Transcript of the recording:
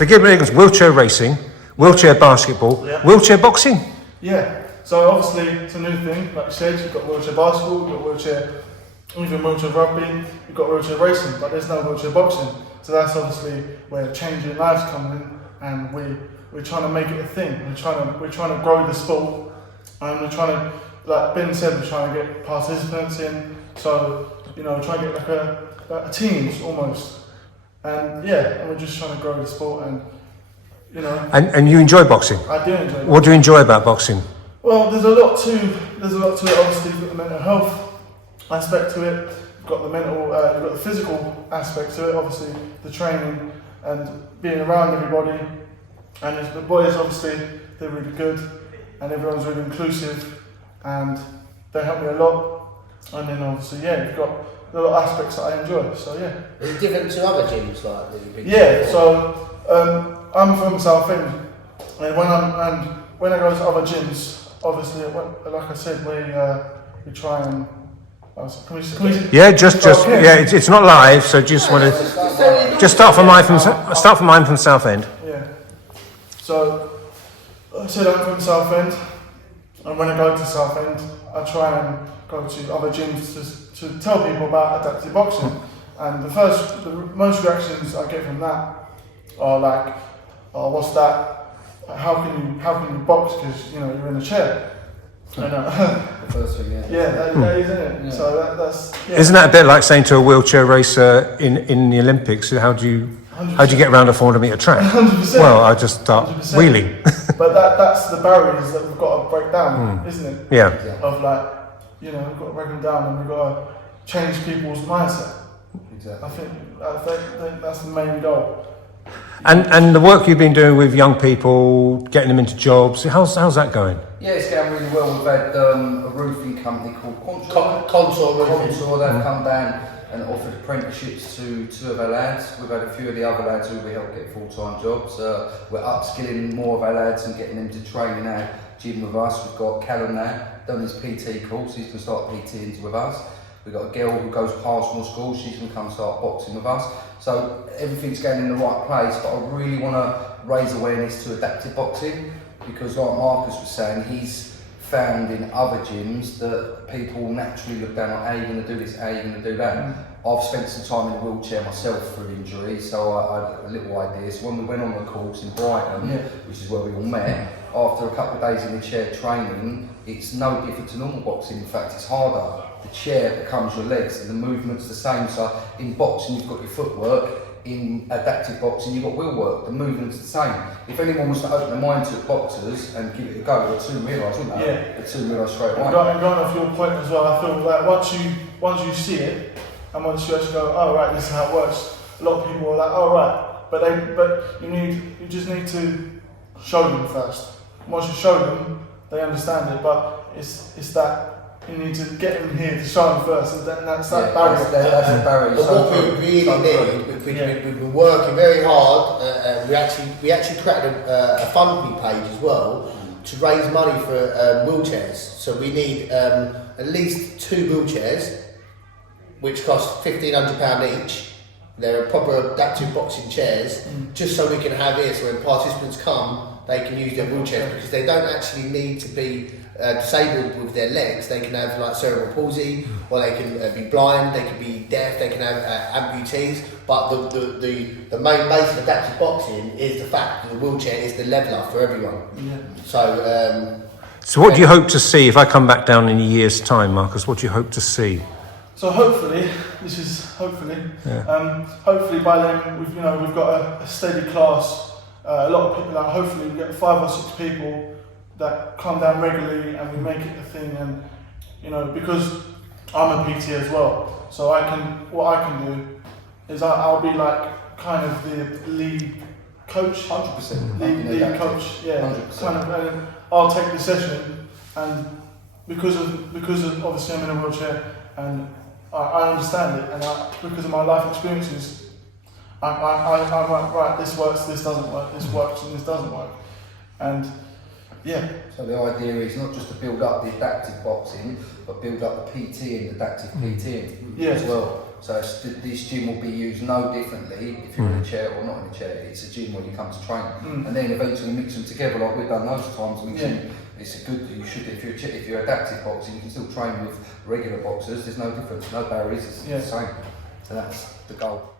forgive me, wheelchair racing, wheelchair basketball, wheelchair boxing. Yeah. So obviously it's a new thing. Like you said, you've got wheelchair basketball, you've got wheelchair rugby, you've got wheelchair racing, but there's no wheelchair boxing. So that's obviously where changing lives come in, and we're trying to make it a thing. We're trying to grow the sport, and we're trying to, like Ben said, we're trying to get participants in. So we're trying to get like a teams almost, and we're just trying to grow the sport, and And you enjoy boxing? I do enjoy. What do you enjoy about boxing? Well, there's a lot to it. Obviously, you've got the mental health aspect to it. You've got the you've got the physical aspect to it. Obviously, the training and being around everybody. And the boys, obviously, they're really good, and everyone's really inclusive, and they help me a lot. And then obviously, you've got a lot of aspects that I enjoy. So Is it different to other gyms like that you've been to? Yeah. So I'm from Southend, and when I go to other gyms, obviously, like I said, we try and. It's not live, so just want to start from mine from Southend. Yeah. So, like I said, I'm from Southend, and when I go to Southend, I try and go to other gyms to tell people about adaptive boxing. And the most reactions I get from that are like, "Oh, what's that? How can you box? Because you're in a chair." I know. The first thing, that is, isn't it? Yeah. So that's. Yeah. Isn't that a bit like saying to a wheelchair racer in the Olympics, how do you get around a 400 metre track? 100%. Well, I just start 100%. wheeling. But that's the barriers that we've got to break down, isn't it? Yeah. Of like, we've got to break them down, and we've got to change people's mindset. Exactly. I think that's the main goal. And the work you've been doing with young people, getting them into jobs, how's that going? Yeah, it's going really well. We've had a roofing company called Contour Roofing. They've come down and offered apprenticeships to two of our lads. We've had a few of the other lads who we helped get full-time jobs. We're upskilling more of our lads and getting them to train in our gym with us. We've got Callum now, done his PT course, he's going to start PTing with us. We've got a girl who goes past more school, she's going to come start boxing with us. So everything's going in the right place, but I really want to raise awareness to adaptive boxing, because like Marcus was saying, he's found in other gyms that people naturally look down on, how are you going to do this, how are you going to do that? I've spent some time in a wheelchair myself through injury, so I had a little idea. So when we went on the course in Brighton, which is where we all met, after a couple of days in the chair training, it's no different to normal boxing. In fact, it's harder. The chair becomes your legs and the movement's the same. So in boxing you've got your footwork, in adaptive boxing you've got wheel work, the movement's the same. If anyone was to open their mind to boxers and give it a go, they'd soon realise, wouldn't they? Yeah. They'd soon realise straight away. And going off your point as well, I feel like once you see it, and once you actually go, oh right, this is how it works, a lot of people are like, oh right, but you just need to show them first. Once you show them, they understand it, but it's that you need to get them here to show them first, and that's that barrier. That's a barrier. But what we really need, we've been working very hard. We actually created a funding page as well to raise money for wheelchairs. So we need at least 2 wheelchairs, which cost £1,500 each. They're proper adaptive boxing chairs, just so we can have here, so when participants come, they can use their wheelchairs, because they don't actually need to be disabled with their legs. They can have like cerebral palsy, or they can be blind, they can be deaf, they can have amputees. But the main base of adaptive boxing is the fact that the wheelchair is the leveller for everyone. Yeah. So what do you hope to see if I come back down in a year's time, Marcus? What do you hope to see? So hopefully by then we've got a steady class. A lot of people, hopefully we get 5 or 6 people that come down regularly, and we make it a thing. And because I'm a PT as well, so what I can do is I'll be like kind of the lead coach. 100%. Lead coach, 100%. Kind of, and I'll take the session, and because of obviously I'm in a wheelchair, and I understand it, and because of my life experiences, I'm like, right, this works, this doesn't work, this works, and this doesn't work. And so the idea is not just to build up the adaptive boxing, but build up the PT and adaptive PT as well. So this gym will be used no differently if you're in a chair or not in a chair. It's a gym where you come to train, and then eventually mix them together like we've done those times. It's a good. You should if you're adaptive boxing, you can still train with regular boxers. There's no difference, no barriers. It's the same. So that's the goal.